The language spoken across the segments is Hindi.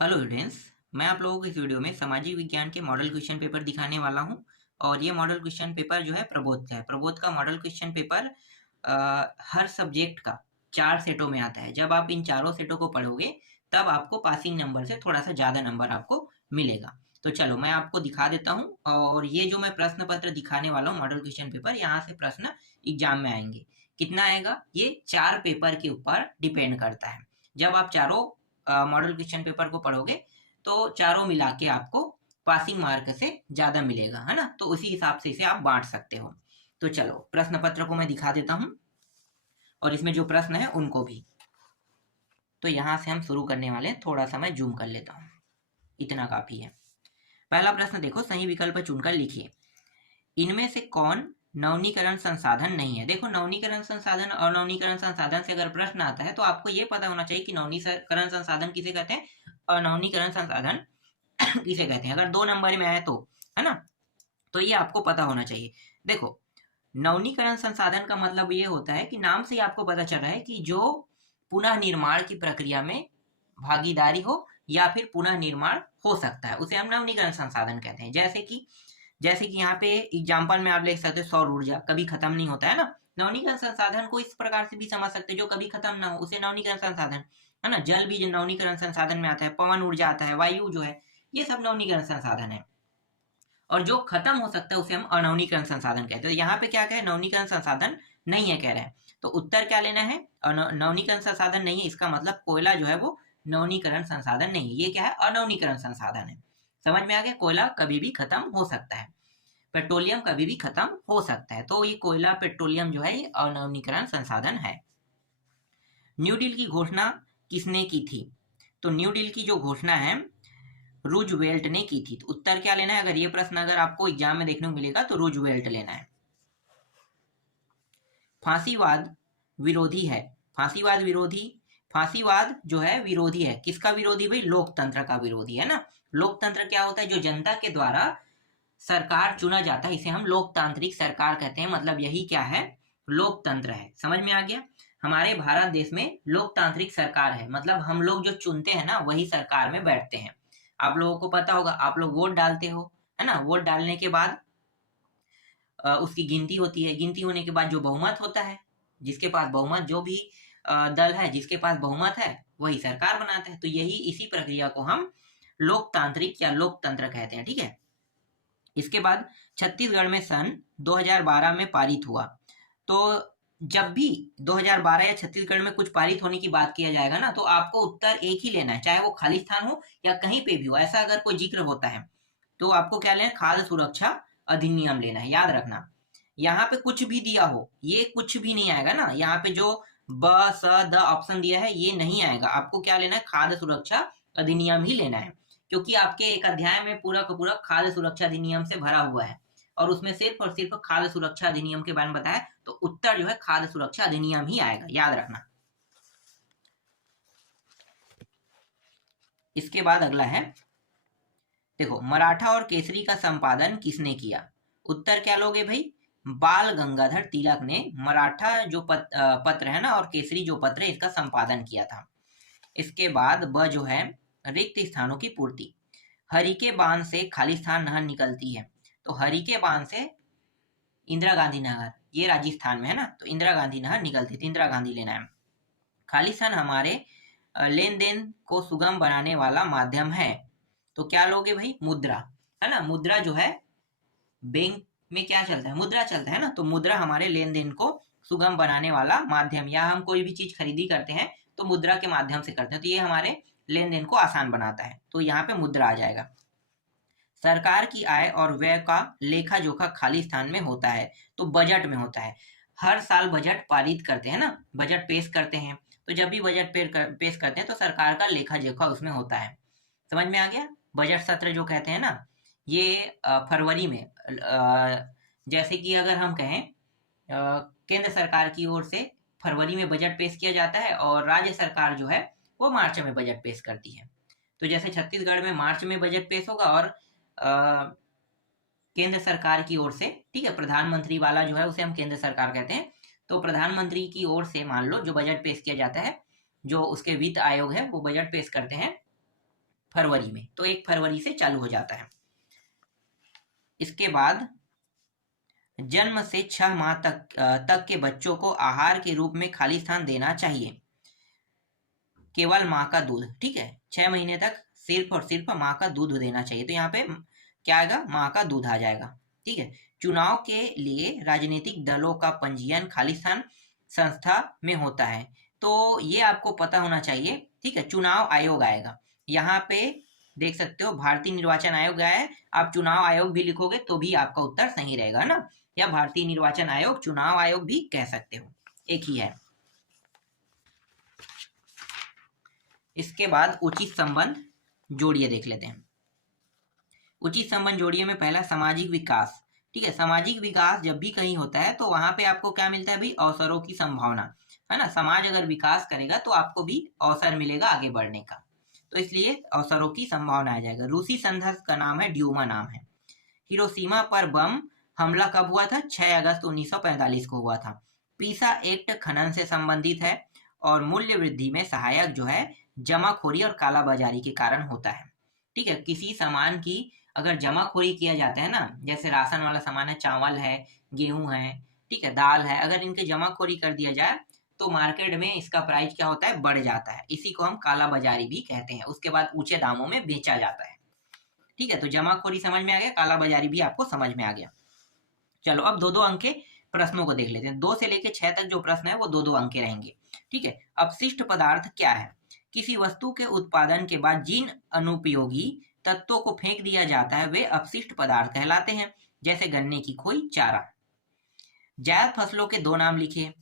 Hello students. मैं आप लोगों को इस वीडियो में सामाजिक विज्ञान के मॉडल क्वेश्चन पेपर दिखाने वाला हूं। और ये मॉडल क्वेश्चन पेपर जो है प्रबोध का है। प्रबोध का मॉडल क्वेश्चन पेपर हर सब्जेक्ट का 4 सेटों में आता है। जब आप इन चारों सेटों को पढ़ोगे तब आपको पासिंग नंबर से थोड़ा सा ज़्यादा नंबर आपको मिलेगा। तो चलो मैं आपको दिखा देता हूँ। और ये जो मैं प्रश्न पत्र दिखाने वाला हूँ मॉडल क्वेश्चन पेपर, यहाँ से प्रश्न एग्जाम में आएंगे। कितना आएगा ये 4 पेपर के ऊपर डिपेंड करता है। जब आप चारों मॉडल क्वेश्चन पेपर को पढ़ोगे तो चारों मिला के आपको पासिंग मार्क से ज्यादा मिलेगा, है ना। तो उसी हिसाब से इसे आप बांट सकते हो। तो चलो प्रश्न पत्र को मैं दिखा देता हूं और इसमें जो प्रश्न है उनको भी। तो यहां से हम शुरू करने वाले हैं। थोड़ा सा मैं जूम कर लेता हूं, इतना काफी है। पहला प्रश्न देखो, सही विकल्प चुनकर लिखिए। इनमें से कौन नवनीकरण संसाधन नहीं है। देखो, नवनीकरण संसाधन और नवनीकरण संसाधन से अगर प्रश्न आता है तो आपको यह पता होना चाहिए कि नवनीकरण संसाधन किसे कहते हैं और नवनीकरण संसाधन किसे कहते हैं। अगर 2 नंबर में आए तो, है ना, तो ये आपको पता होना चाहिए। देखो, नवनीकरण संसाधन का मतलब ये होता है कि नाम से ही आपको पता चल रहा है कि जो पुनः निर्माण की प्रक्रिया में भागीदारी हो या फिर पुनः निर्माण हो सकता है, उसे हम नवनीकरण संसाधन कहते हैं। जैसे कि यहाँ पे एग्जाम्पल में आप लिख सकते हो, सौर ऊर्जा कभी खत्म नहीं होता है ना। नवनीकरण संसाधन को इस प्रकार से भी समझ सकते हैं, जो कभी खत्म ना हो उसे नवनीकरण संसाधन, है ना। जल भी नवनीकरण संसाधन में आता है, पवन ऊर्जा आता है, वायु जो है, ये सब नवनीकरण संसाधन है। और जो खत्म हो सकता है उसे हम अनवनीकरण संसाधन कहते हैं। तो यहाँ पे क्या कहे, नवनीकरण संसाधन नहीं है कह रहे हैं। तो उत्तर क्या लेना है, नवनीकरण संसाधन नहीं है। इसका मतलब कोयला जो है वो नवनीकरण संसाधन नहीं है, ये क्या है, अनवनीकरण संसाधन है। समझ में आ गया। कोयला कभी भी खत्म हो सकता है, पेट्रोलियम कभी भी खत्म हो सकता है। तो ये कोयला पेट्रोलियम जो है ये अनवनीकरण संसाधन है। न्यू डील की घोषणा किसने की थी। तो न्यू डील की जो घोषणा है रूजवेल्ट ने की थी। तो उत्तर क्या लेना है, अगर ये प्रश्न अगर आपको एग्जाम में देखने को मिलेगा तो रूजवेल्ट लेना है। फांसीवाद विरोधी है। फांसीवाद जो है विरोधी है। किसका विरोधी भाई, लोकतंत्र का विरोधी, है ना। लोकतंत्र क्या होता है, जो जनता के द्वारा सरकार चुना जाता है, इसे हम लोकतांत्रिक सरकार कहते हैं। मतलब यही क्या है, लोकतंत्र है। समझ में आ गया। हमारे भारत देश में लोकतांत्रिक सरकार है, मतलब हम लोग जो चुनते हैं ना वही सरकार में बैठते हैं। आप लोगों को पता होगा, आप लोग वोट डालते हो, है ना। वोट डालने के बाद उसकी गिनती होती है। गिनती होने के बाद जो बहुमत होता है, जिसके पास बहुमत, जो भी दल है जिसके पास बहुमत है वही सरकार बनाता है। तो यही इसी प्रक्रिया को हम लोकतांत्रिक या लोकतंत्र कहते हैं, ठीक है। इसके बाद छत्तीसगढ़ में सन 2012 में पारित हुआ। तो जब भी 2012 या छत्तीसगढ़ में कुछ पारित होने की बात किया जाएगा ना, तो आपको उत्तर एक ही लेना है, चाहे वो खाली स्थान हो या कहीं पे भी हो। ऐसा अगर कोई जिक्र होता है तो आपको क्या लेना है, खाद्य सुरक्षा अधिनियम लेना है। याद रखना, यहाँ पे कुछ भी दिया हो ये कुछ भी नहीं आएगा ना। यहाँ पे जो ब स द ऑप्शन दिया है ये नहीं आएगा। आपको क्या लेना है, खाद्य सुरक्षा अधिनियम ही लेना है। क्योंकि आपके एक अध्याय में पूरा का पूरा खाद्य सुरक्षा अधिनियम से भरा हुआ है और उसमें सिर्फ और सिर्फ खाद्य सुरक्षा अधिनियम के बारे में बताया। तो उत्तर जो है खाद्य सुरक्षा अधिनियम ही आएगा, याद रखना। इसके बाद अगला है, देखो, मराठा और केसरी का संपादन किसने किया। उत्तर क्या लोगे भाई, बाल गंगाधर तिलक ने मराठा जो पत्र है ना और केसरी जो पत्र है इसका संपादन किया था। इसके बाद ब जो है, रिक्त स्थानों की पूर्ति। हरिके बांध से खाली स्थान नहर निकलती है। तो हरिके बांध से इंदिरा गांधी नहर, ये राजस्थान में है ना, तो इंदिरा गांधी नहर निकलती है, तो इंदिरा गांधी लेना है। खाली स्थान हमारे लेन देन को सुगम बनाने वाला माध्यम है। तो क्या लोगे भाई, मुद्रा, है ना। मुद्रा जो है, बैंक में क्या चलता है, मुद्रा चलता है ना। तो मुद्रा हमारे लेन देन को सुगम बनाने वाला माध्यम, या हम कोई भी चीज खरीदी करते हैं तो मुद्रा के माध्यम से करते हैं, तो ये हमारे लेन देन को आसान बनाता है। तो यहाँ पे मुद्रा आ जाएगा। सरकार की आय और व्यय का लेखा जोखा खाली स्थान में होता है। तो बजट में होता है। हर साल बजट पारित करते हैं ना, बजट पेश करते हैं। तो जब भी बजट पेश करते हैं तो सरकार का लेखा जोखा उसमें होता है। समझ में आ गया। बजट सत्र जो कहते हैं ना, ये फरवरी में, जैसे कि अगर हम कहें, केंद्र सरकार की ओर से फरवरी में बजट पेश किया जाता है और राज्य सरकार जो है वो मार्च में बजट पेश करती है। तो जैसे छत्तीसगढ़ में मार्च में बजट पेश होगा और केंद्र सरकार की ओर से, ठीक है, प्रधानमंत्री वाला जो है उसे हम केंद्र सरकार कहते हैं। तो प्रधानमंत्री की ओर से मान लो जो बजट पेश किया जाता है, जो उसके वित्त आयोग है वो बजट पेश करते हैं फरवरी में, तो 1 फरवरी से चालू हो जाता है। इसके बाद जन्म से 6 माह तक के बच्चों को आहार के रूप में खाली स्थान देना चाहिए, केवल माँ का दूध। ठीक है, 6 महीने तक सिर्फ और सिर्फ माँ का दूध देना चाहिए, तो यहाँ पे क्या आएगा, माँ का दूध आ जाएगा। ठीक है, चुनाव के लिए राजनीतिक दलों का पंजीयन खालिस्तान संस्था में होता है, तो ये आपको पता होना चाहिए। ठीक है, चुनाव आयोग आएगा, यहाँ पे देख सकते हो भारतीय निर्वाचन आयोग आया है, आप चुनाव आयोग भी लिखोगे तो भी आपका उत्तर सही रहेगा ना, या भारतीय निर्वाचन आयोग, चुनाव आयोग भी कह सकते हो, एक ही है। इसके बाद उचित संबंध जोड़िए देख लेते हैं। उचित संबंध जोड़िए में पहला सामाजिक विकास। ठीक है, सामाजिक विकास जब भी कहीं होता है तो वहां पे आपको क्या मिलता है भाई, अवसरों की संभावना, है ना। समाज अगर विकास करेगा तो आपको भी अवसर मिलेगा आगे बढ़ने का, तो इसलिए अवसरों की संभावना आ जाएगा। रूसी संघर्ष का नाम है ड्यूमा नाम है। हिरोशिमा पर बम हमला कब हुआ था, 6 अगस्त 1945 को हुआ था। पीसा एक्ट खनन से संबंधित है और मूल्य वृद्धि में सहायक जो है जमाखोरी और कालाबाजारी के कारण होता है। ठीक है, किसी सामान की अगर जमाखोरी किया जाता है ना, जैसे राशन वाला सामान है, चावल है, गेहूं है, ठीक है, दाल है, अगर इनके जमाखोरी कर दिया जाए तो मार्केट में इसका प्राइस क्या होता है, बढ़ जाता है, इसी को हम कालाबाजारी भी कहते हैं। उसके बाद ऊंचे दामों में बेचा जाता है। ठीक है, तो जमाखोरी समझ में आ गया, कालाबाजारी भी आपको समझ में आ गया। चलो अब 2-2 अंक के प्रश्नों को देख लेते हैं। 2 से लेकर 6 तक जो प्रश्न है वो 2-2 अंक के रहेंगे। ठीक है, अपशिष्ट पदार्थ क्या है, किसी वस्तु के उत्पादन के बाद जिन अनुपयोगी तत्वों को फेंक दिया जाता है वे अपशिष्ट पदार्थ कहलाते हैं, जैसे गन्ने की खोई, चारा। जायद फसलों के 2 नाम लिखिए।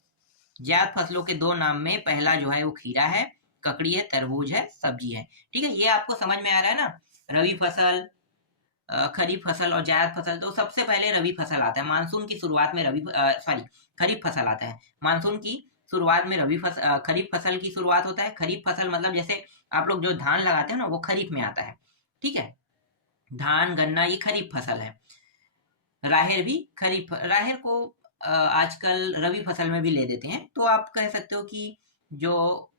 जायद फसलों के 2 नाम में पहला जो है वो खीरा है, ककड़ी है, तरबूज है, सब्जी है। ठीक है, ये आपको समझ में आ रहा है ना। रबी फसल, खरीफ फसल और जायद फसल, तो सबसे पहले रबी फसल आता है, मानसून की शुरुआत में खरीफ फसल आता है। मानसून की शुरुआत में खरीफ फसल की शुरुआत होता है। खरीफ फसल मतलब जैसे आप लोग जो धान लगाते हैं ना, वो खरीफ में आता है। ठीक है, धान गन्ना ये खरीफ फसल है। राहेर भी खरीफ, राहेर को आजकल रबी फसल में भी ले देते हैं। तो आप कह सकते हो कि जो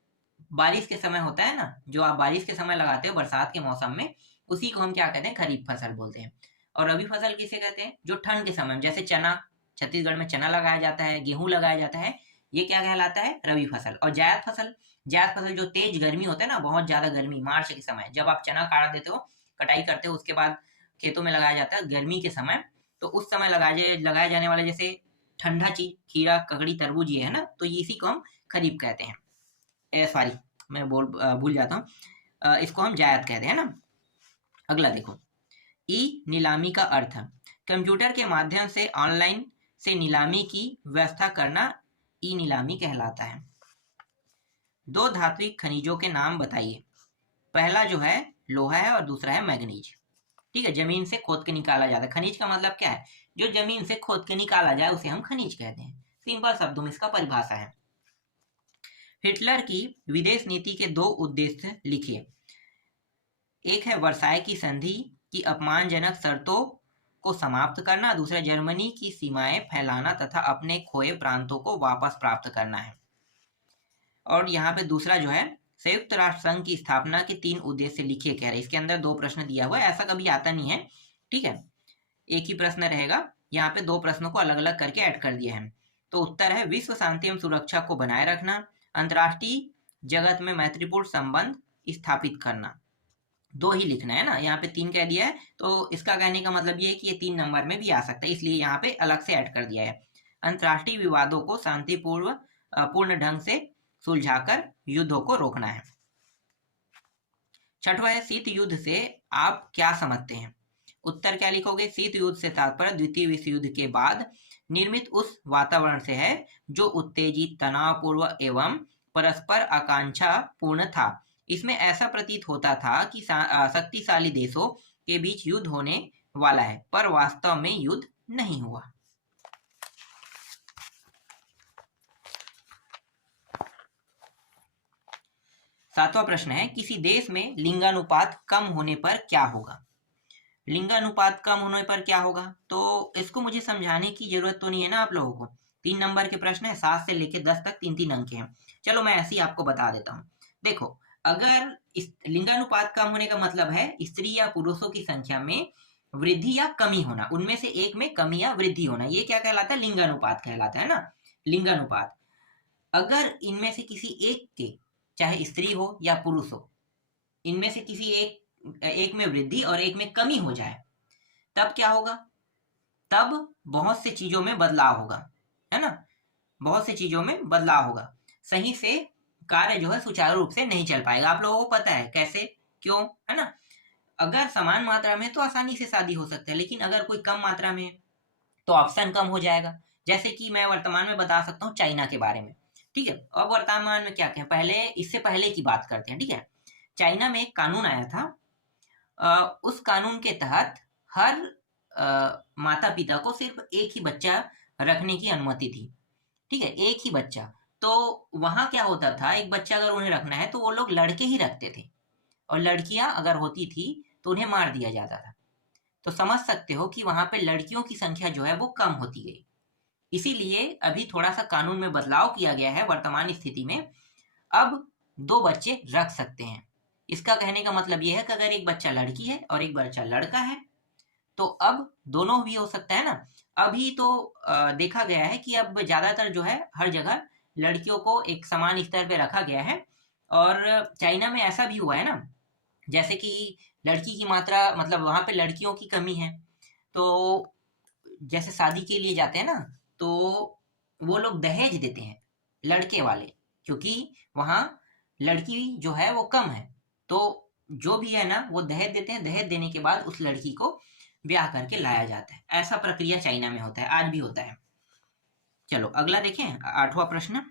बारिश के समय होता है ना, जो आप बारिश के समय लगाते हो बरसात के मौसम में, उसी को हम क्या कहते हैं, खरीफ फसल बोलते हैं। और रबी फसल किसे कहते हैं, जो ठंड के समय, जैसे चना, छत्तीसगढ़ में चना लगाया जाता है, गेहूं लगाया जाता है, ये क्या कहलाता है, रबी फसल। और जायद फसल जो तेज गर्मी होता है ना, बहुत ज्यादा गर्मी, मार्च के समय जब आप चना काट देते हो, कटाई करते हो, उसके बाद खेतों में लगाया जाता है गर्मी के समय, तो उस समय लगाए जाने वाले जैसे ठंडा चीज, खीरा, ककड़ी, तरबूज, ये है ना, तो इसी को हम खरीफ कहते हैं। सॉरी, मैं भूल जाता हूँ, इसको हम जायद कहते हैं ना। अगला देखो, ई नीलामी का अर्थ, कंप्यूटर के माध्यम से ऑनलाइन से नीलामी की व्यवस्था करना ई नीलामी कहलाता है। 2 धात्विक खनिजों के नाम बताइए। पहला जो है लोहा है और दूसरा है मैग्नीज। ठीक है, जमीन से खोद के निकाला जाता है। खनिज का मतलब क्या है, जो जमीन से खोद के निकाला जाए उसे हम खनिज कहते हैं। सिंपल शब्दों में इसका परिभाषा है। हिटलर की विदेश नीति के 2 उद्देश्य लिखिए। एक है वर्साय की संधि की अपमानजनक शर्तों को समाप्त करना, दूसरा जर्मनी की सीमाएं फैलाना तथा अपने खोए प्रांतों को वापस प्राप्त करना है। और यहाँ पे दूसरा जो है संयुक्त राष्ट्र संघ की स्थापना के 3 उद्देश्य लिखिए कह रहे हैं। इसके अंदर 2 प्रश्न दिया हुआ है, ऐसा कभी आता नहीं है। ठीक है, एक ही प्रश्न रहेगा, यहाँ पे 2 प्रश्नों को अलग अलग करके ऐड कर दिया है। तो उत्तर है विश्व शांति एवं सुरक्षा को बनाए रखना, अंतर्राष्ट्रीय जगत में मैत्रीपूर्ण संबंध स्थापित करना। 2 ही लिखना है ना, यहाँ पे 3 कह दिया है, तो इसका कहने का मतलब ये है कि ये 3 नंबर में भी आ सकता है, इसलिए यहाँ पे अलग से ऐड कर दिया है। अंतर्राष्ट्रीय विवादों को पूर्ण ढंग से सुलझाकर युद्धों को रोकना है। 6वां है शीत युद्ध से आप क्या समझते हैं। उत्तर क्या लिखोगे, शीत युद्ध से तात्पर्य द्वितीय विश्व युद्ध के बाद निर्मित उस वातावरण से है जो उत्तेजित, तनावपूर्ण एवं परस्पर आकांक्षा पूर्ण था। इसमें ऐसा प्रतीत होता था कि शक्तिशाली देशों के बीच युद्ध होने वाला है, पर वास्तव में युद्ध नहीं हुआ। सातवां प्रश्न है किसी देश में लिंगानुपात कम होने पर क्या होगा। लिंगानुपात कम होने पर क्या होगा, तो इसको मुझे समझाने की जरूरत तो नहीं है ना आप लोगों को। 3 नंबर के प्रश्न है, 7 से लेकर 10 तक 3-3 अंक हैं। चलो मैं ऐसे ही आपको बता देता हूँ। देखो, अगर लिंगानुपात कम होने का मतलब है स्त्री या पुरुषों की संख्या में वृद्धि या कमी होना, उनमें से एक में कमी या वृद्धि होना, ये क्या कहलाता है? लिंगानुपात कहलाता है ना, लिंगानुपात। अगर इनमें से किसी एक के, चाहे स्त्री हो या पुरुष हो, इनमें से किसी एक में वृद्धि और एक में कमी हो जाए, तब क्या होगा? तब बहुत से चीजों में बदलाव होगा, है ना, बहुत से चीजों में बदलाव होगा। सही से कार्य जो है सुचारू रूप से नहीं चल पाएगा। आप लोगों को पता है कैसे, क्यों, है ना? अगर समान मात्रा में तो आसानी से शादी हो सकता है, लेकिन अगर कोई कम मात्रा में तो ऑप्शन कम हो जाएगा। जैसे कि मैं वर्तमान में बता सकता हूँ चाइना के बारे में, ठीक है। अब वर्तमान में क्या क्या, पहले इससे पहले की बात करते हैं, ठीक है। चाइना में एक कानून आया था, उस कानून के तहत हर माता पिता को सिर्फ एक ही बच्चा रखने की अनुमति थी, ठीक है, एक ही बच्चा। तो वहां क्या होता था, एक बच्चा अगर उन्हें रखना है तो वो लोग लड़के ही रखते थे, और लड़कियां अगर होती थी तो उन्हें मार दिया जाता था। तो समझ सकते हो कि वहां पे लड़कियों की संख्या जो है वो कम होती गई। इसीलिए अभी थोड़ा सा कानून में बदलाव किया गया है वर्तमान स्थिति में। अब 2 बच्चे रख सकते हैं। इसका कहने का मतलब ये है कि अगर एक बच्चा लड़की है और एक बच्चा लड़का है तो अब दोनों भी हो सकता है ना। अभी तो देखा गया है कि अब ज्यादातर जो है हर जगह लड़कियों को एक समान स्तर पे रखा गया है। और चाइना में ऐसा भी हुआ है ना, जैसे कि लड़की की मात्रा, मतलब वहां पे लड़कियों की कमी है, तो जैसे शादी के लिए जाते हैं ना, तो वो लोग दहेज देते हैं लड़के वाले, क्योंकि वहां लड़की जो है वो कम है, तो जो भी है ना वो दहेज देते हैं। दहेज देने के बाद उस लड़की को ब्याह करके लाया जाता है। ऐसा प्रक्रिया चाइना में होता है, आज भी होता है। चलो अगला देखें, 8वां प्रश्न,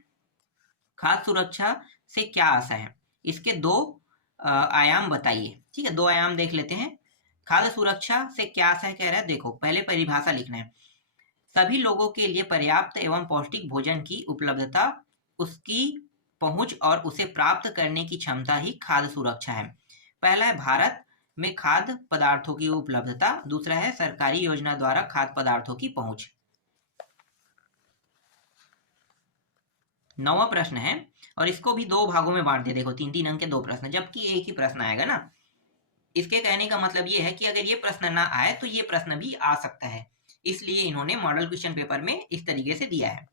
खाद्य सुरक्षा से क्या आशा है? इसके 2 आयाम बताइए, ठीक है, 2 आयाम देख लेते हैं। खाद्य सुरक्षा से क्या आशा है कह रहा है, देखो पहले परिभाषा लिखना है। सभी लोगों के लिए पर्याप्त एवं पौष्टिक भोजन की उपलब्धता, उसकी पहुंच और उसे प्राप्त करने की क्षमता ही खाद्य सुरक्षा है। पहला है भारत में खाद्य पदार्थों की उपलब्धता, दूसरा है सरकारी योजना द्वारा खाद्य पदार्थों की पहुंच। 9वां प्रश्न है, और इसको भी 2 भागों में बांट दिया, देखो 3-3 अंक के 2 प्रश्न, जबकि एक ही प्रश्न आएगा ना। इसके कहने का मतलब ये है कि अगर ये प्रश्न ना आए तो ये प्रश्न भी आ सकता है, इसलिए इन्होंने मॉडल क्वेश्चन पेपर में इस तरीके से दिया है।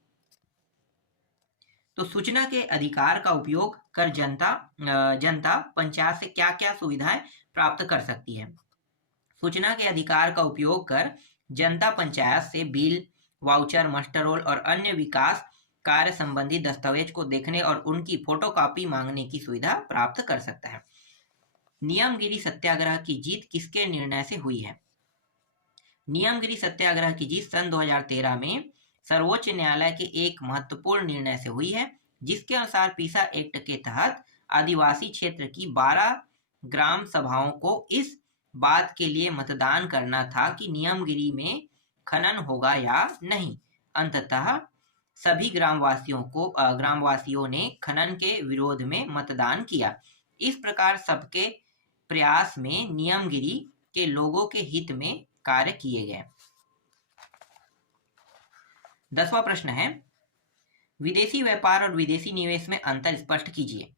तो सूचना के अधिकार का उपयोग कर जनता पंचायत से क्या क्या सुविधाएं प्राप्त कर सकती है? सूचना के अधिकार का उपयोग कर जनता पंचायत से बिल, वाउचर, मास्टर रोल और अन्य विकास कार्य संबंधी दस्तावेज को देखने और उनकी फोटोकॉपी मांगने की सुविधा प्राप्त कर सकता है। नियमगिरी सत्याग्रह की जीत किसके निर्णय से हुई है? नियमगिरी सत्याग्रह की जीत सन 2013 में सर्वोच्च न्यायालय के एक महत्वपूर्ण निर्णय से हुई है, जिसके अनुसार पीसा एक्ट के तहत आदिवासी क्षेत्र की 12 ग्राम सभाओं को इस बात के लिए मतदान करना था कि नियमगिरी में खनन होगा या नहीं। अंततः सभी ग्रामवासियों ने खनन के विरोध में मतदान किया। इस प्रकार सबके प्रयास में नियमगिरी के लोगों के हित में कार्य किए गए। 10वां प्रश्न है, विदेशी व्यापार और विदेशी निवेश में अंतर स्पष्ट कीजिए।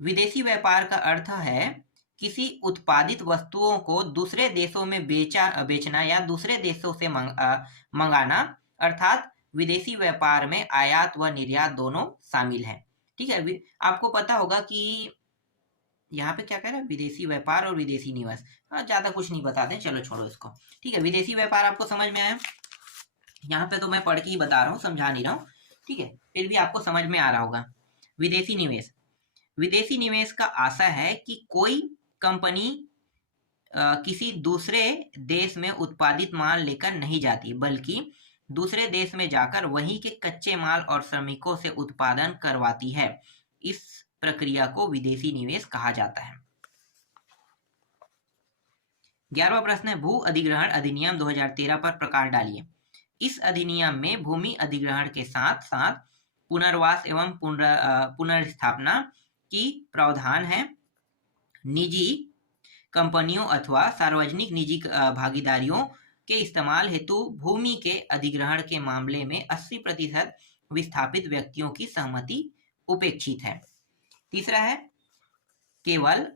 विदेशी व्यापार का अर्थ है किसी उत्पादित वस्तुओं को दूसरे देशों में बेचना या दूसरे देशों से मंगाना, अर्थात विदेशी व्यापार में आयात व निर्यात दोनों शामिल है, ठीक है। आपको पता होगा कि यहाँ पे क्या कह रहा है, विदेशी व्यापार और विदेशी निवेश। ज्यादा कुछ नहीं बताते हैं, चलो छोड़ो इसको, ठीक है। विदेशी व्यापार आपको समझ में आया, यहाँ पे तो मैं पढ़ के ही बता रहा हूँ, समझा नहीं रहा हूँ, ठीक है, फिर भी आपको समझ में आ रहा होगा। विदेशी निवेश, विदेशी निवेश का आशा है कि कोई कंपनी किसी दूसरे देश में उत्पादित माल लेकर नहीं जाती, बल्कि दूसरे देश में जाकर वहीं के कच्चे माल और श्रमिकों से उत्पादन करवाती है। इस प्रक्रिया को विदेशी निवेश कहा जाता है। 11वां प्रश्न है, भू अधिग्रहण अधिनियम 2013 पर प्रकाश डालिए। इस अधिनियम में भूमि अधिग्रहण के साथ साथ पुनर्वास एवं पुनर्स्थापना की प्रावधान है। निजी कंपनियों अथवा सार्वजनिक निजी भागीदारियों के इस्तेमाल हेतु भूमि के अधिग्रहण के मामले में 80% विस्थापित व्यक्तियों की सहमति उपेक्षित है। तीसरा है, केवल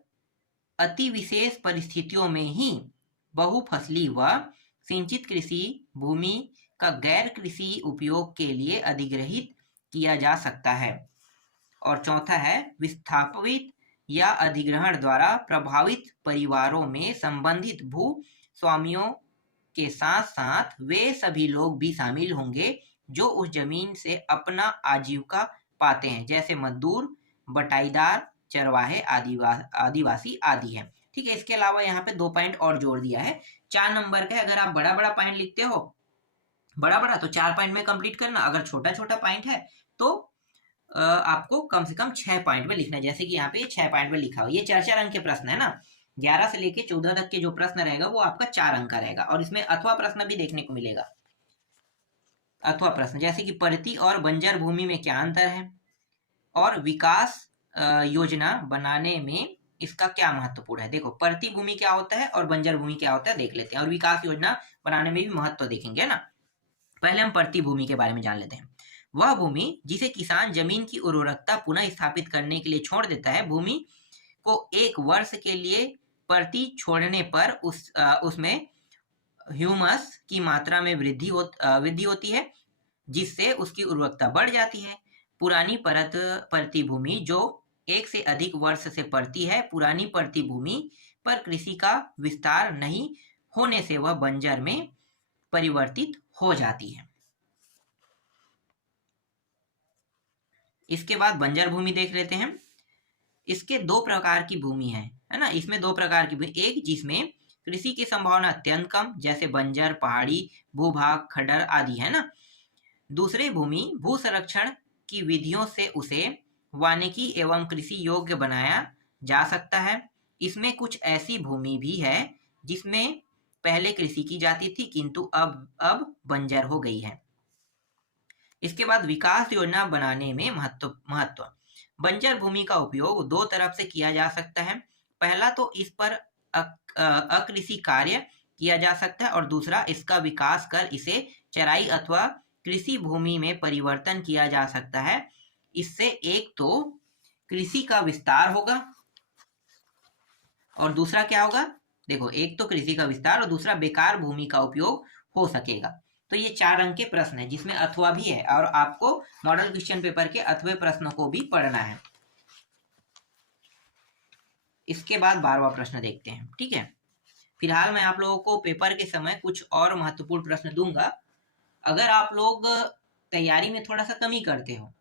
अति विशेष परिस्थितियों में ही बहुफसली व सिंचित कृषि भूमि का गैर कृषि उपयोग के लिए अधिग्रहित किया जा सकता है। और चौथा है, विस्थापित या अधिग्रहण द्वारा प्रभावित परिवारों में संबंधित भू स्वामियों के साथ साथ वे सभी लोग भी शामिल होंगे जो उस जमीन से अपना आजीविका पाते हैं, जैसे मजदूर, बटाईदार, चरवाहे, आदिवासी आदि है। ठीक है, इसके अलावा यहाँ पे 2 पॉइंट और जोड़ दिया है। 4 नंबर का अगर आप बड़ा बड़ा पॉइंट लिखते हो बड़ा तो 4 पॉइंट में कंप्लीट करना, अगर छोटा छोटा पॉइंट है तो आपको कम से कम 6 पॉइंट में लिखना है। जैसे कि यहाँ पे 6 पॉइंट में लिखा हो। ये 4 अंक के प्रश्न है ना, 11 से लेके 14 तक के जो प्रश्न रहेगा वो आपका 4 अंक का रहेगा। और इसमें अथवा प्रश्न भी देखने को मिलेगा। अथवा प्रश्न जैसे कि परती और बंजर भूमि में क्या अंतर है, और विकास योजना बनाने में इसका क्या महत्वपूर्ण है। देखो, परती भूमि क्या होता है और बंजर भूमि क्या होता है देख लेते हैं, और विकास योजना बनाने में भी महत्व देखेंगे ना। पहले हम परती भूमि के बारे में जान लेते हैं। वह भूमि जिसे किसान जमीन की उर्वरकता पुनः स्थापित करने के लिए छोड़ देता है। भूमि को 1 वर्ष के लिए परती छोड़ने पर उसमें ह्यूमस की मात्रा में वृद्धि होती है, जिससे उसकी उर्वरकता बढ़ जाती है। पुरानी परती भूमि जो 1 से अधिक वर्ष से परती है, पुरानी परती भूमि पर कृषि का विस्तार नहीं होने से वह बंजर में परिवर्तित हो जाती है। इसके बाद बंजर भूमि देख लेते हैं। इसके 2 प्रकार की भूमि है ना। इसमें 2 प्रकार की भूमि, एक जिसमें कृषि की संभावना अत्यंत कम, जैसे बंजर, पहाड़ी भूभाग, खड्डर आदि है ना। दूसरे भूमि भू संरक्षण की विधियों से उसे वानिकी एवं कृषि योग्य बनाया जा सकता है। इसमें कुछ ऐसी भूमि भी है जिसमें पहले कृषि की जाती थी किंतु अब बंजर हो गई है। इसके बाद विकास योजना बनाने में महत्व। बंजर भूमि का उपयोग 2 तरफ से किया जा सकता है। पहला तो इस पर अकृषि कार्य किया जा सकता है, और दूसरा इसका विकास कर इसे चराई अथवा कृषि भूमि में परिवर्तन किया जा सकता है। इससे एक तो कृषि का विस्तार होगा और दूसरा क्या होगा, देखो, एक तो कृषि का विस्तार और दूसरा बेकार भूमि का उपयोग हो सकेगा। तो ये 4 अंक के प्रश्न है जिसमें अथवा भी है, और आपको मॉडल क्वेश्चन पेपर के अथवे प्रश्नों को भी पढ़ना है। इसके बाद 12वां प्रश्न देखते हैं। ठीक है, फिलहाल मैं आप लोगों को पेपर के समय कुछ और महत्वपूर्ण प्रश्न दूंगा। अगर आप लोग तैयारी में थोड़ा सा कमी करते हो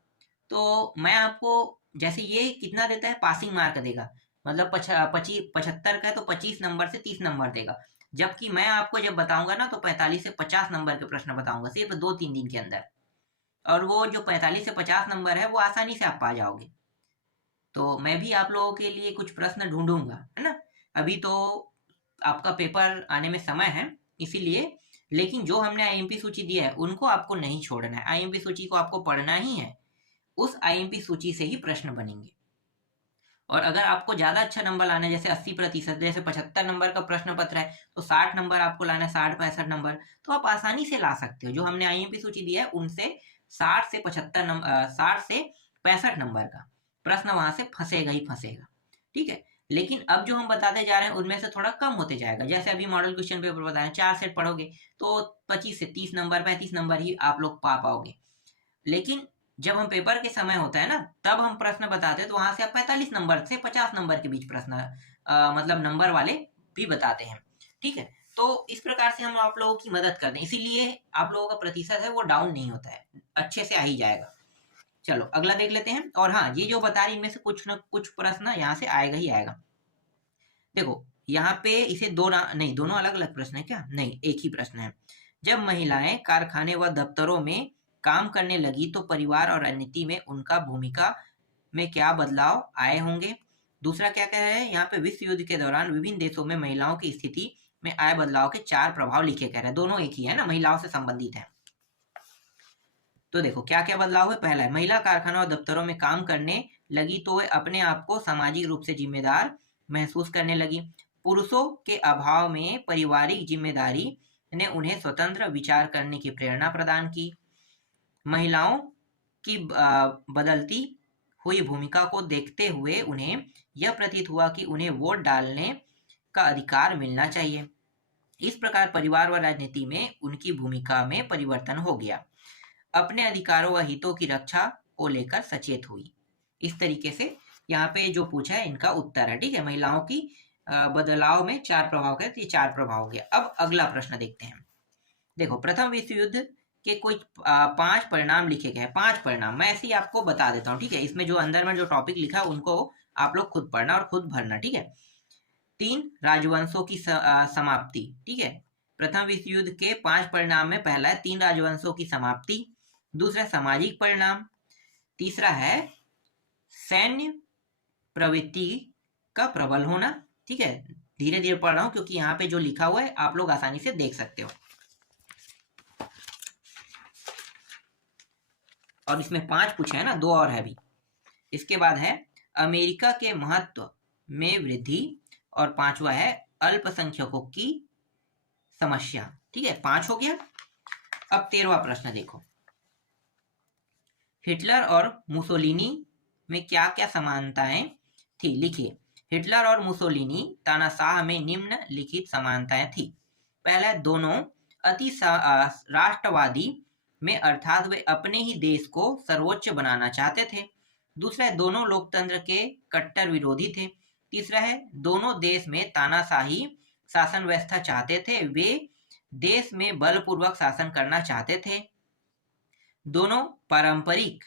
तो मैं आपको, जैसे ये कितना देता है, पासिंग मार्क देगा, मतलब 75 का तो 25 नंबर से 30 नंबर देगा। जबकि मैं आपको जब बताऊंगा ना तो 45 से 50 नंबर के प्रश्न बताऊंगा सिर्फ 2-3 दिन के अंदर, और वो जो 45 से 50 नंबर है वो आसानी से आप पा जाओगे। तो मैं भी आप लोगों के लिए कुछ प्रश्न ढूंढूंगा, है ना। अभी तो आपका पेपर आने में समय है इसीलिए, लेकिन जो हमने आईएमपी सूची दी है उनको आपको नहीं छोड़ना है। आईएमपी सूची को आपको पढ़ना ही है, उस आईएमपी सूची से ही प्रश्न बनेंगे। और अगर आपको ज्यादा अच्छा नंबर लाना है, जैसे 80%, जैसे 75 नंबर का प्रश्न पत्र है तो 60 नंबर आपको लाना है, 60-65 नंबर, तो आप आसानी से ला सकते हो। जो हमने आईएमपी सूची दी है उनसे 60 से 65 नंबर का प्रश्न वहां से फंसेगा ही फंसेगा। ठीक है, लेकिन अब जो हम बताते जा रहे हैं उनमें से थोड़ा कम होते जाएगा। जैसे अभी मॉडल क्वेश्चन पेपर बता रहे हैं, 4 सेट पढ़ोगे तो 25 से 30 नंबर, 35 नंबर ही आप लोग पा पाओगे। लेकिन जब हम पेपर के समय होता है ना, तब हम प्रश्न बताते हैं तो वहां से आप 45 नंबर से 50 नंबर के बीच प्रश्न मतलब नंबर वाले भी बताते हैं। ठीक है, तो इस प्रकार से हम आप लोगों की मदद करते हैं, इसीलिए आप लोगों का प्रतिशत है वो डाउन नहीं होता है, अच्छे से आ ही जाएगा। चलो अगला देख लेते हैं। और हाँ, ये जो बता रही इनमें से कुछ न कुछ प्रश्न यहाँ से आएगा ही आएगा। देखो यहाँ पे इसे नहीं, दोनों अलग अलग प्रश्न है क्या, नहीं, एक ही प्रश्न है। जब महिलाएं कारखाने व दफ्तरों में काम करने लगी तो परिवार और रणनीति में उनका भूमिका में क्या बदलाव आए होंगे। दूसरा क्या कह रहे हैं यहाँ पे, विश्व युद्ध के दौरान विभिन्न देशों में महिलाओं की स्थिति में आए बदलाव के 4 प्रभाव लिखे कह रहे हैं। दोनों एक ही है ना, महिलाओं से संबंधित है। तो देखो क्या क्या बदलाव हुए। पहला है, महिला कारखाना और दफ्तरों में काम करने लगी तो वे अपने आप को सामाजिक रूप से जिम्मेदार महसूस करने लगी। पुरुषों के अभाव में पारिवारिक जिम्मेदारी ने उन्हें स्वतंत्र विचार करने की प्रेरणा प्रदान की। महिलाओं की बदलती हुई भूमिका को देखते हुए उन्हें यह प्रतीत हुआ कि उन्हें वोट डालने का अधिकार मिलना चाहिए। इस प्रकार परिवार व राजनीति में उनकी भूमिका में परिवर्तन हो गया। अपने अधिकारों व हितों की रक्षा को लेकर सचेत हुई। इस तरीके से यहाँ पे जो पूछा है इनका उत्तर है। ठीक है, महिलाओं की बदलाव में 4 प्रभाव के, ये 4 प्रभाव हो गया। अब अगला प्रश्न देखते हैं। देखो, प्रथम विश्व युद्ध के कोई 5 परिणाम लिखे गए हैं। 5 परिणाम मैं ऐसे ही आपको बता देता हूँ। ठीक है, इसमें जो अंदर में जो टॉपिक लिखा है उनको आप लोग खुद पढ़ना और खुद भरना। ठीक है, 3 राजवंशों की समाप्ति। ठीक है, प्रथम विश्व युद्ध के 5 परिणाम में पहला है 3 राजवंशों की समाप्ति, दूसरा सामाजिक परिणाम, तीसरा है सैन्य प्रवृत्ति का प्रबल होना। ठीक है, धीरे धीरे पढ़ रहा हूं क्योंकि यहाँ पे जो लिखा हुआ है आप लोग आसानी से देख सकते हो। और इसमें 5 पूछे है ना, 2 और है भी। इसके बाद है अमेरिका के महत्व में वृद्धि, और 5वां है अल्पसंख्यकों की समस्या। ठीक है, 5 हो गया। अब 13वां प्रश्न देखो, हिटलर और मुसोलिनी में क्या क्या समानताएं थी, लिखिए। हिटलर और मुसोलिनी तानाशाह में निम्नलिखित समानताएं थी। पहला, दोनों अति राष्ट्रवादी में, अर्थात वे अपने ही देश को सर्वोच्च बनाना चाहते थे। दूसरा है, दोनों लोकतंत्र के कट्टर विरोधी थे। तीसरा है, दोनों देश में तानाशाही शासन व्यवस्था चाहते थे, वे देश में बलपूर्वक शासन करना चाहते थे। दोनों पारंपरिक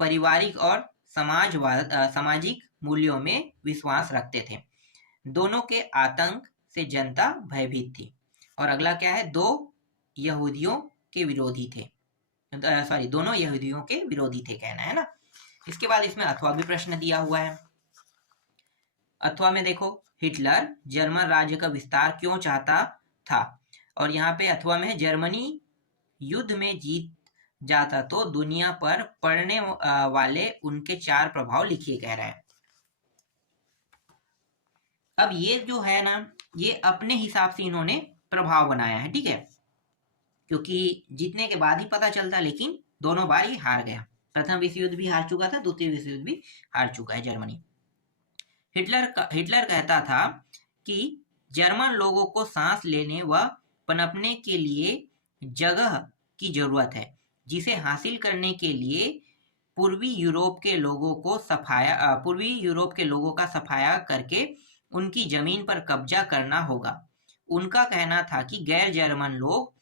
पारिवारिक और सामाजिक मूल्यों में विश्वास रखते थे। दोनों के आतंक से जनता भयभीत थी। और अगला क्या है, दोनों यहूदियों के विरोधी थे, कहना है ना। इसके बाद इसमें अथवा भी प्रश्न दिया हुआ है। अथवा में देखो, हिटलर जर्मन राज्य का विस्तार क्यों चाहता था, और यहाँ पे अथवा में जर्मनी युद्ध में जीत जाता तो दुनिया पर पड़ने वाले उनके 4 प्रभाव लिखिए, कह रहा है। अब ये जो है ना, ये अपने हिसाब से इन्होंने प्रभाव बनाया है। ठीक है, क्योंकि जीतने के बाद ही पता चलता, लेकिन दोनों बार ही हार गया। प्रथम विश्व युद्ध भी हार चुका था, द्वितीय विश्व युद्ध भी हार चुका है जर्मनी। हिटलर कहता था कि जर्मन लोगों को सांस लेने व पनपने के लिए जगह की जरूरत है, जिसे हासिल करने के लिए पूर्वी यूरोप के लोगों का सफाया करके उनकी जमीन पर कब्जा करना होगा। उनका कहना था कि गैर जर्मन लोग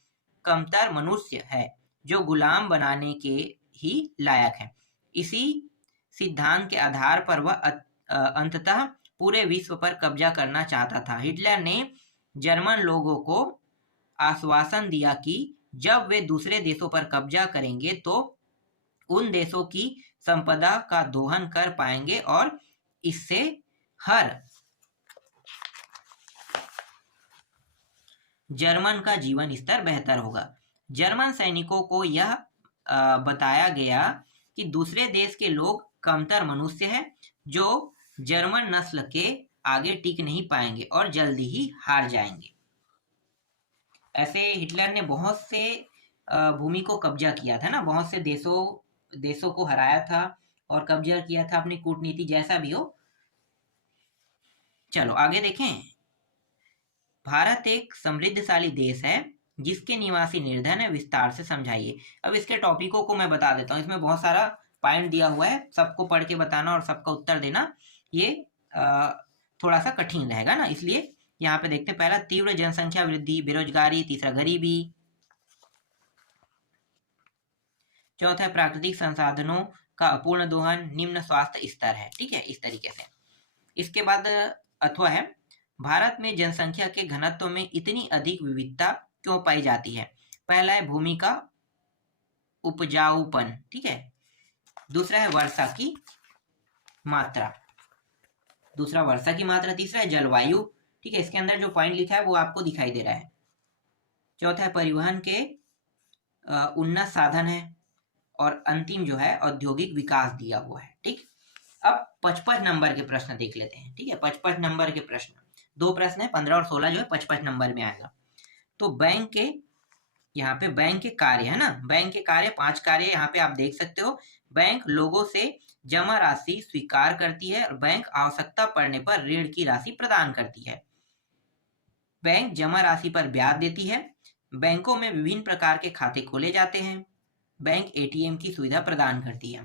कमतर मनुष्य है, जो गुलाम बनाने के ही लायक है। इसी सिद्धांत के आधार पर वह अंततः पूरे विश्व पर कब्जा करना चाहता था। हिटलर ने जर्मन लोगों को आश्वासन दिया कि जब वे दूसरे देशों पर कब्जा करेंगे तो उन देशों की संपदा का दोहन कर पाएंगे और इससे हर जर्मन का जीवन स्तर बेहतर होगा। जर्मन सैनिकों को यह बताया गया कि दूसरे देश के लोग कमतर मनुष्य हैं, जो जर्मन नस्ल के आगे टिक नहीं पाएंगे और जल्दी ही हार जाएंगे। ऐसे हिटलर ने बहुत से भूमि को कब्जा किया था ना, बहुत से देशों को हराया था और कब्जा किया था अपनी कूटनीति, जैसा भी हो। चलो आगे देखें। भारत एक समृद्धशाली देश है जिसके निवासी निर्धन है, विस्तार से समझाइए। अब इसके टॉपिकों को मैं बता देता हूँ। इसमें बहुत सारा पॉइंट दिया हुआ है, सबको पढ़ के बताना और सबका उत्तर देना ये थोड़ा सा कठिन रहेगा ना, इसलिए यहाँ पे देखते हैं। पहला, तीव्र जनसंख्या वृद्धि, बेरोजगारी। तीसरा, गरीबी। चौथा, प्राकृतिक संसाधनों का अपूर्ण दोहन, निम्न स्वास्थ्य स्तर है। ठीक है, इस तरीके से। इसके बाद अथवा है, भारत में जनसंख्या के घनत्व में इतनी अधिक विविधता क्यों पाई जाती है। पहला है भूमि का उपजाऊपन। ठीक है, दूसरा है वर्षा की मात्रा, तीसरा है जलवायु। ठीक है, इसके अंदर जो पॉइंट लिखा है वो आपको दिखाई दे रहा है। चौथा है परिवहन के उन्नत साधन है, और अंतिम जो है औद्योगिक विकास दिया हुआ है। ठीक, अब 55 नंबर के प्रश्न देख लेते हैं। ठीक है, 55 नंबर के प्रश्न, 2 प्रश्न है, 15 और 16 जो है 55 नंबर में आएगा। तो बैंक के, यहाँ पे बैंक के कार्य है ना, बैंक के कार्य 5 कार्य यहाँ पे आप देख सकते हो। बैंक लोगों से जमा राशि स्वीकार करती है और बैंक आवश्यकता पड़ने पर ऋण की राशि प्रदान करती है। बैंक जमा राशि पर ब्याज देती है। बैंकों में विभिन्न प्रकार के खाते खोले जाते हैं। बैंक एटीएम की सुविधा प्रदान करती है।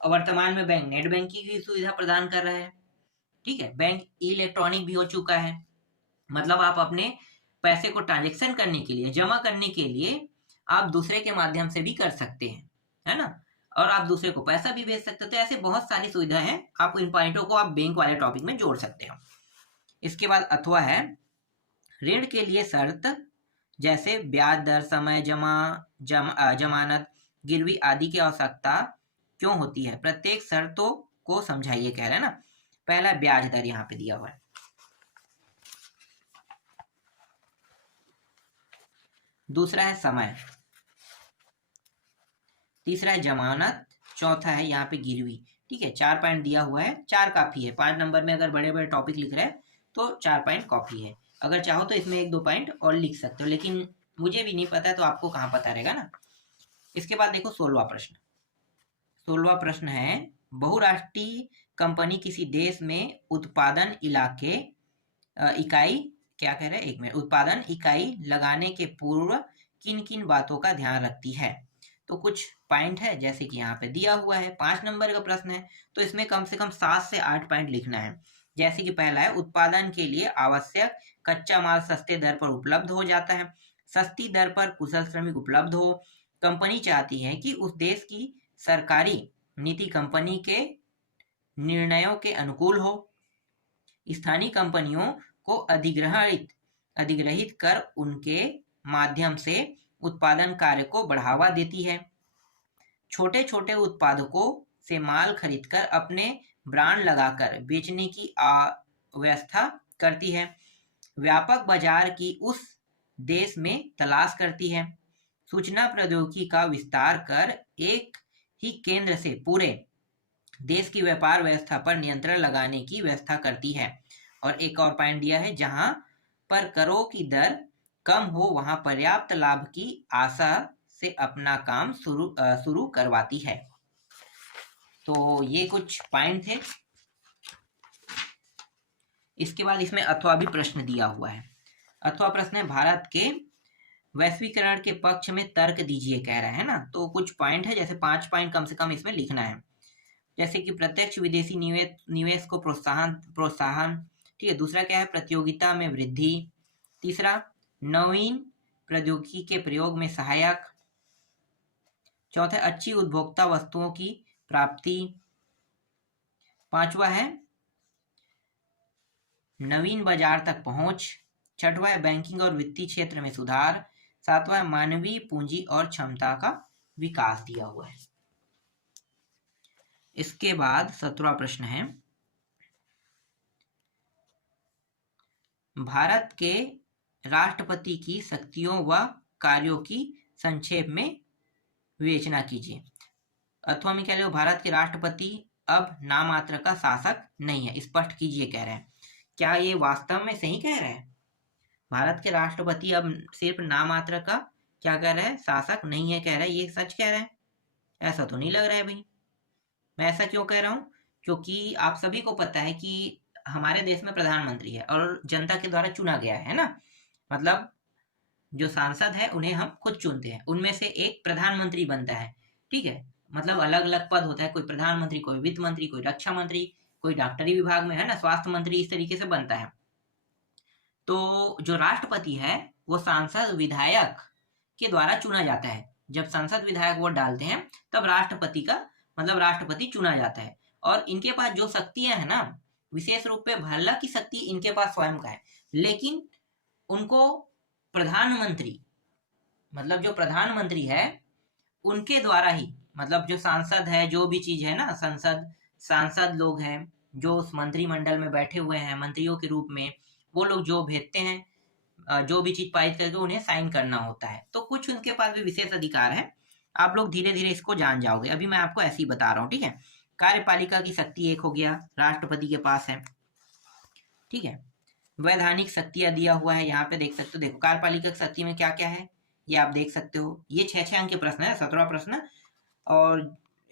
वर्तमान में बैंक नेट बैंकिंग की सुविधा प्रदान कर रहा है। ठीक है, बैंक इलेक्ट्रॉनिक भी हो चुका है, मतलब आप अपने पैसे को ट्रांजेक्शन करने के लिए, जमा करने के लिए आप दूसरे के माध्यम से भी कर सकते हैं, है ना, और आप दूसरे को पैसा भी भेज सकते हो। तो ऐसे बहुत सारी सुविधा है, आप इन पॉइंटों को आप बैंक वाले टॉपिक में जोड़ सकते हो। इसके बाद अथवा है, ऋण के लिए शर्त जैसे ब्याज दर, समय, जमानत, गिरवी आदि की आवश्यकता क्यों होती है, प्रत्येक शर्तों को समझाइए कह रहे हैं ना। पहला ब्याज दर यहाँ पे दिया हुआ है, दूसरा है समय, तीसरा है जमानत, चौथा है यहाँ पे गिरवी। ठीक है, 4 पॉइंट दिया हुआ है, 4 काफी है। 5 नंबर में अगर बड़े बड़े टॉपिक लिख रहे हैं तो 4 पॉइंट काफी है। अगर चाहो तो इसमें 1-2 पॉइंट और लिख सकते हो, लेकिन मुझे भी नहीं पता तो आपको कहाँ पता रहेगा ना। इसके बाद देखो 16वां प्रश्न। 16वां प्रश्न है, बहुराष्ट्रीय कंपनी किसी देश में उत्पादन इकाई क्या कह रहे हैं, एक मिनट, उत्पादन इकाई लगाने के पूर्व किन किन बातों का ध्यान रखती है। तो कुछ पॉइंट है जैसे कि यहाँ पे दिया हुआ है, 5 नंबर का प्रश्न है, तो इसमें कम से कम 7 से 8 पॉइंट लिखना है। जैसे कि पहला है, उत्पादन के लिए आवश्यक कच्चा माल सस्ते दर पर उपलब्ध हो जाता है, सस्ती दर पर कुशल श्रमिक उपलब्ध हो, कंपनी चाहती है कि उस देश की सरकारी नीति कंपनी के निर्णयों के अनुकूल हो, स्थानीय कंपनियों को अधिग्रहित कर उनके माध्यम से उत्पादन कार्य को बढ़ावा देती है, छोटे छोटे उत्पादकों से माल खरीदकर अपने ब्रांड लगाकर बेचने की व्यवस्था करती है, व्यापक बाजार की उस देश में तलाश करती है, सूचना प्रौद्योगिकी का विस्तार कर एक ही केंद्र से पूरे देश की व्यापार व्यवस्था पर नियंत्रण लगाने की व्यवस्था करती है। और एक और पॉइंट दिया है, जहां पर करों की दर कम हो वहां पर्याप्त लाभ की आशा से अपना काम शुरू करवाती है। तो ये कुछ पॉइंट थे। इसके बाद इसमें अथवा भी प्रश्न दिया हुआ है। अथवा प्रश्न है, भारत के वैश्वीकरण के पक्ष में तर्क दीजिए कह रहा है ना। तो कुछ पॉइंट है, जैसे 5 पॉइंट कम से कम इसमें लिखना है। जैसे कि प्रत्यक्ष विदेशी निवेश को प्रोत्साहन। ठीक है, दूसरा क्या है, प्रतियोगिता में वृद्धि, तीसरा नवीन प्रौद्योगिकी के प्रयोग में सहायक, चौथा अच्छी उपभोक्ता वस्तुओं की प्राप्ति, पांचवा है नवीन बाजार तक पहुंच, छठवा है बैंकिंग और वित्तीय क्षेत्र में सुधार, सातवां है मानवीय पूंजी और क्षमता का विकास दिया हुआ है। इसके बाद 17वां प्रश्न है, भारत के राष्ट्रपति की शक्तियों व कार्यों की संक्षेप में विवेचना कीजिए। अथवा में क्या लिखो, भारत के राष्ट्रपति अब नामात्र का शासक नहीं है, स्पष्ट कीजिए कह रहे हैं। क्या ये वास्तव में सही कह रहे हैं? भारत के राष्ट्रपति अब सिर्फ नामात्र का क्या कह रहे हैं, शासक नहीं है कह रहे हैं, ये सच कह रहे हैं? ऐसा तो नहीं लग रहा है भाई। मैं ऐसा क्यों कह रहा हूँ, क्योंकि आप सभी को पता है कि हमारे देश में प्रधानमंत्री है और जनता के द्वारा चुना गया है ना। मतलब जो सांसद है उन्हें हम खुद चुनते हैं, उनमें से एक प्रधानमंत्री बनता है। ठीक है, मतलब अलग अलग पद होता है, कोई प्रधानमंत्री, कोई वित्त मंत्री, कोई रक्षा मंत्री, कोई डॉक्टरी विभाग में है ना, स्वास्थ्य मंत्री, इस तरीके से बनता है। तो जो राष्ट्रपति है वो सांसद विधायक के द्वारा चुना जाता है। जब सांसद विधायक वोट डालते हैं तब राष्ट्रपति का मतलब राष्ट्रपति चुना जाता है। और इनके पास जो शक्तियां हैं ना, विशेष रूप पे भल्ला की शक्ति इनके पास स्वयं का है, लेकिन उनको प्रधानमंत्री मतलब जो प्रधानमंत्री है उनके द्वारा ही, मतलब जो सांसद है, जो भी चीज है ना, सांसद लोग हैं जो उस मंत्रिमंडल में बैठे हुए हैं मंत्रियों के रूप में, वो लोग जो भेजते हैं, जो भी चीज पारित करके उन्हें साइन करना होता है। तो कुछ उनके पास भी विशेष अधिकार है। आप लोग धीरे धीरे इसको जान जाओगे, अभी मैं आपको ऐसे ही बता रहा हूँ। ठीक है, कार्यपालिका की शक्ति एक हो गया, राष्ट्रपति के पास है। ठीक है, वैधानिक शक्तियां दिया हुआ है, यहाँ पे देख सकते हो। देखो कार्यपालिका की शक्ति में क्या क्या है ये आप देख सकते हो। ये 6 अंक के प्रश्न है, 17वां प्रश्न। और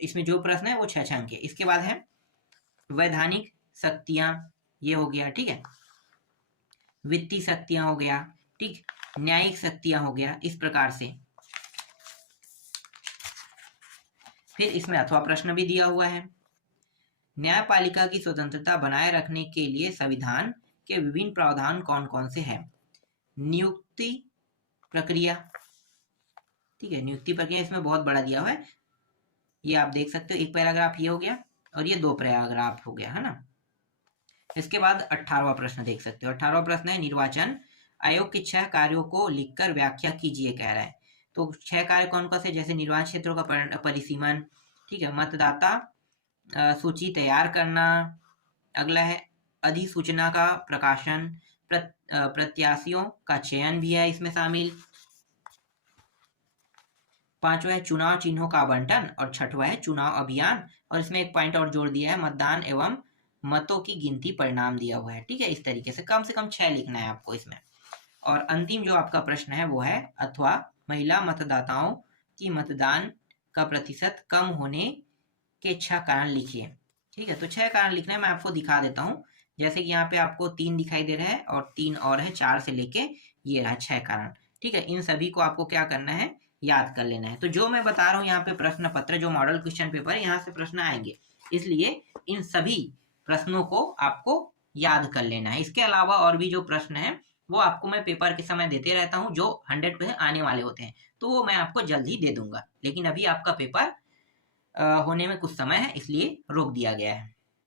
इसमें जो प्रश्न है वो 6 अंक के। इसके बाद है वैधानिक शक्तियां, ये हो गया, ठीक है। वित्तीय शक्तियां हो गया, ठीक। न्यायिक शक्तियां हो गया, इस प्रकार से। फिर इसमें अथवा प्रश्न भी दिया हुआ है। न्यायपालिका की स्वतंत्रता बनाए रखने के लिए संविधान के विभिन्न प्रावधान कौन कौन से हैं? नियुक्ति प्रक्रिया, ठीक है, नियुक्ति प्रक्रिया इसमें बहुत बड़ा दिया हुआ है, ये आप देख सकते हो। एक पैराग्राफ ये हो गया और ये 2 पैराग्राफ हो गया, है ना। इसके बाद 18वां प्रश्न देख सकते हो। 18वां प्रश्न है निर्वाचन आयोग के 6 कार्यों को लिखकर व्याख्या कीजिए, कह रहा है। तो 6 कार्य कौन कौन से? जैसे निर्वाचन क्षेत्रों का परिसीमन, ठीक है, मतदाता सूची तैयार करना, अगला है अधिसूचना का प्रकाशन, प्रत्याशियों का चयन भी है इसमें शामिल, 5वां है चुनाव चिन्हों का आवंटन, और 6वां है चुनाव अभियान। और इसमें एक पॉइंट और जोड़ दिया है, मतदान एवं मतों की गिनती परिणाम दिया हुआ है, ठीक है। इस तरीके से कम से कम 6 लिखना है आपको इसमें। और अंतिम जो आपका प्रश्न है वो है अथवा महिला मतदाताओं की मतदान का प्रतिशत कम होने के 6 कारण लिखिए, ठीक है। तो 6 कारण लिखना है, मैं आपको दिखा देता हूँ। जैसे कि यहाँ पे आपको 3 दिखाई दे रहा है और 3 और है, 4 से लेके ये रहा 6 कारण, ठीक है। इन सभी को आपको क्या करना है, याद कर लेना है। तो जो मैं बता रहा हूँ यहाँ पे प्रश्न पत्र, जो मॉडल क्वेश्चन पेपर है, यहाँ से प्रश्न आएंगे, इसलिए इन सभी प्रश्नों को आपको याद कर लेना है। इसके अलावा और भी जो प्रश्न है वो आपको मैं पेपर के समय देते रहता हूँ, जो 100% आने वाले होते हैं, तो वो मैं आपको जल्द ही दे दूंगा। लेकिन अभी आपका पेपर होने में कुछ समय है, इसलिए रोक दिया गया है।